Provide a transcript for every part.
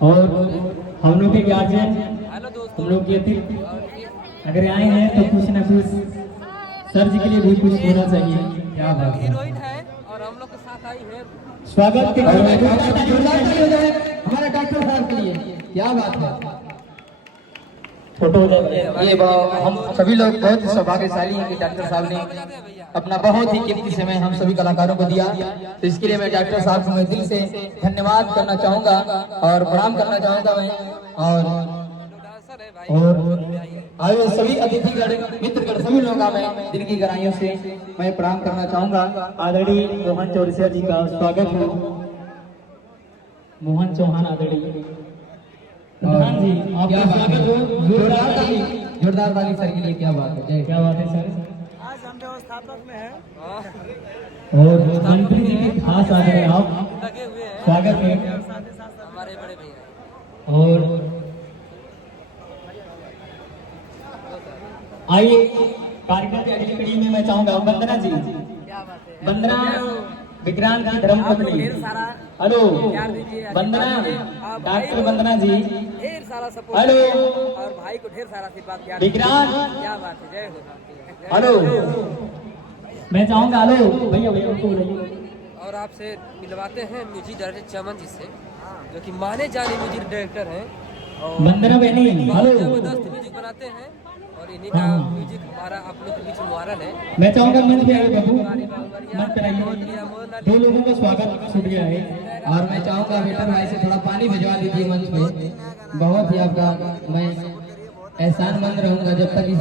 और हम लोग के गार्जियन, हम लोग के अतिथि अगर आए हैं तो कुछ ना कुछ सर जी के लिए भी कुछ होना चाहिए। क्या बात है, हीरोइन है और हम लोग के साथ आई है। स्वागत के हमारे डॉक्टर साहब के लिए क्या बात है। फोटो ये हम सभी लोग बहुत सौभाग्यशाली हैं कि डॉक्टर साहब ने अपना बहुत ही कीमती समय हम सभी कलाकारों को दिया। तो इसके लिए मैं डॉक्टर साहब को मैं दिल से धन्यवाद करना चाहूँगा और प्रणाम करना चाहूँगा मैं। और आए सभी अतिथिगण मित्रगण सभी लोगों का मैं दिल की गहराइयों से मैं प्रणाम करना चाहूँगा। आदरणीय मोहन चौरसिया जी का स्वागत है। मोहन चौहान आदरणीय प्रधान जी, आपका स्वागत हो। जोरदार ताली सर के लिए। क्या बात है, क्या बात है सर। आज हम व्यवस्थापक में है और मंत्री जी के खास आ गए आप, लगे हुए हैं, स्वागत है। हमारे बड़े भैया। और आइए कार्यक्रम की अगली कड़ी में मैं चाहूंगा वंदना जी, क्या बात है, वंदना विक्रांत की धर्मपत्नी। ढेर सारा हेलो प्यार दीजिए, वंदना, आप डॉक्टर वंदना जी। ढेर सारा सपोर्ट हेलो और भाई को ढेर सारा आशीर्वाद दिया। विक्रांत, क्या बात है, जय हो। हेलो मैं चाहूंगा। हेलो भैया, भैया उनको बुलाइए। और आपसे मिलवाते हैं म्यूजिक डायरेक्टर चमन जी से, जो कि माने जाने म्यूजिक डायरेक्टर हैं और वंदना बहनी, हेलो। जबरदस्त म्यूजिक बनाते हैं और इन्हीं का म्यूजिक हमारा आप लोग के बीच में मुहारन है। मैं चाहूंगा मंच पे आइए बाबू, मंच पर आइए। दो लोगों का स्वागत छूट गया है। और मैं चाहूंगा वेटर भाई से थोड़ा पानी भिजवा दीजिए मंच पे। बहुत ही आपका मैं एहसानमंद रहूंगा। जब तक इस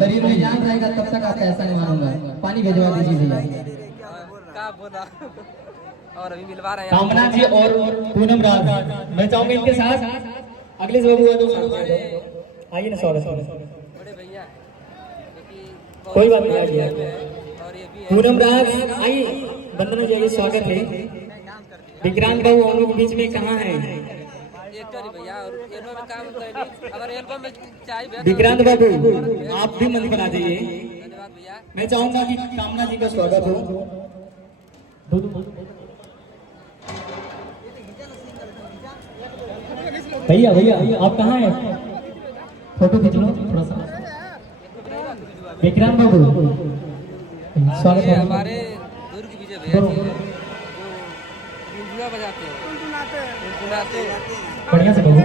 शरीर में जान रहेगा तब तक आपका एहसान मानूंगा। पानी भिजवा दीजिए भैया। क्या बोला और अभी मिलवा रहे हैं कामना जी और पूनम राज। मैं चाहूंगा इनके साथ अगले से बाबू आइए ना। स्वागत बड़े भैया हैं, जो कि कोई बात नहीं, आइए। और ये भी है पूनम राज आइए। वंदना जी आइए, स्वागत है। विक्रांत बाबू हम लोग बीच में कहाँ है? एक्टर ही भैया और एल्बम में काम करेंगे। अगर एल्बम में चाहिए भैया विक्रांत बाबू आप भी मंच पर आ जाइए। धन्यवाद भैया। मैं चाहूंगा कि कामना जी का स्वागत हो। भैया भैया आप कहाँ हैं? फोटो खींच लो थोड़ा सा। विक्रांत बाबू स्वागत ये है। हमारे दुर्ग विजय भैया जी हैं, जो गुनगुना बजाते हैं, गुनगुनाते हैं। बढ़िया से बाबू।